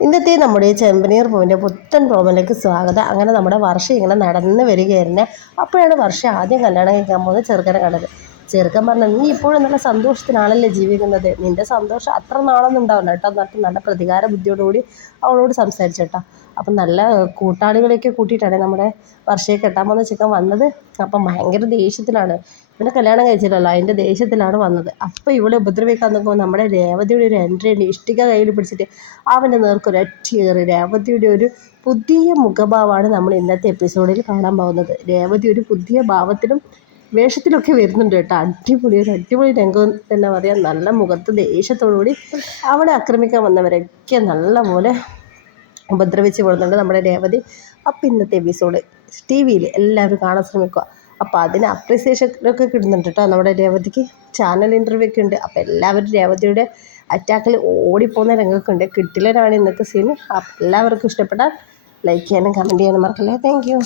ഇന്നത്തെ നമ്മുടെ ചെമ്പനീർ പൂവിന്റെ പുത്തൻ പ്രോമിലേക്ക് സ്വാഗതം. അങ്ങനെ നമ്മുടെ വർഷ ഇങ്ങനെ നടന്ന് വരികയായിരുന്നു. അപ്പോഴാണ് വർഷം ആദ്യം കല്യാണം കഴിക്കാൻ പോകുന്നത് ചെറുക്കനെ കണ്ടത്. ചെറുക്കൻ പറഞ്ഞു നീ ഇപ്പോഴും നല്ല സന്തോഷത്തിനാണല്ലേ ജീവിക്കുന്നത്? നിന്റെ സന്തോഷം അത്ര നാളൊന്നും ഉണ്ടാവില്ല കേട്ടോ. എന്നിട്ട് നല്ല പ്രതികാര ബുദ്ധിയോടുകൂടി അവളോട് സംസാരിച്ചു കേട്ടോ. അപ്പം നല്ല കൂട്ടാളികളെയൊക്കെ കൂട്ടിയിട്ടാണ് നമ്മുടെ വർഷയെ കെട്ടാൻ പോകുന്ന ചിക്കൻ വന്നത്. അപ്പം ഭയങ്കര ദേഷ്യത്തിലാണ്. ഇവിടെ കല്യാണം കഴിച്ചില്ലല്ലോ അതിന്റെ ദേഷ്യത്തിലാണ് വന്നത്. അപ്പോൾ ഇവളെ ഉപദ്രവിക്കാൻ നോക്കുമ്പോൾ നമ്മുടെ രേവതിയുടെ ഒരു എൻട്രി ഉണ്ട്. ഇഷ്ടിക കയ്യിൽ പിടിച്ചിട്ട് അവന്റെ നേർക്കൊരു ഒറ്റയേറി രേവതിയുടെ ഒരു പുതിയ മുഖഭാവമാണ് നമ്മൾ ഇന്നത്തെ എപ്പിസോഡിൽ കാണാൻ പോകുന്നത്. രേവതി ഒരു പുതിയ ഭാവത്തിലും വേഷത്തിലൊക്കെ വരുന്നുണ്ട് കേട്ടോ. അടിപൊളി ഒരു അടിപൊളി രംഗം തന്നെ പറയാം. നല്ല മുഖത്ത് ദേഷ്യത്തോടുകൂടി അവളെ ആക്രമിക്കാൻ വന്നവരൊക്കെ നല്ല പോലെ ഉപദ്രവിച്ച് പോകുന്നുണ്ട് നമ്മുടെ രേവതി. അപ്പം ഇന്നത്തെ എപ്പിസോഡ് ടി വിയിൽ എല്ലാവരും കാണാൻ ശ്രമിക്കുക. അപ്പോൾ അതിന് അപ്രിസിയേഷൻ ഒക്കെ കിട്ടുന്നുണ്ട് കേട്ടോ നമ്മുടെ രേവതിക്ക്. ചാനൽ ഇന്റർവ്യൂ ഒക്കെ ഉണ്ട്. അപ്പോൾ എല്ലാവരും രേവതിയുടെ അറ്റാക്കിൽ ഓടിപ്പോകുന്ന രംഗമൊക്കെ ഉണ്ട്. കിട്ടില്ലരാണ് ഇന്നത്തെ സീൻ എല്ലാവർക്കും ഇഷ്ടപ്പെട്ടാൽ ലൈക്ക് ചെയ്യാനും കമന്റ് ചെയ്യാനും മറക്കല്ലേ. Thank you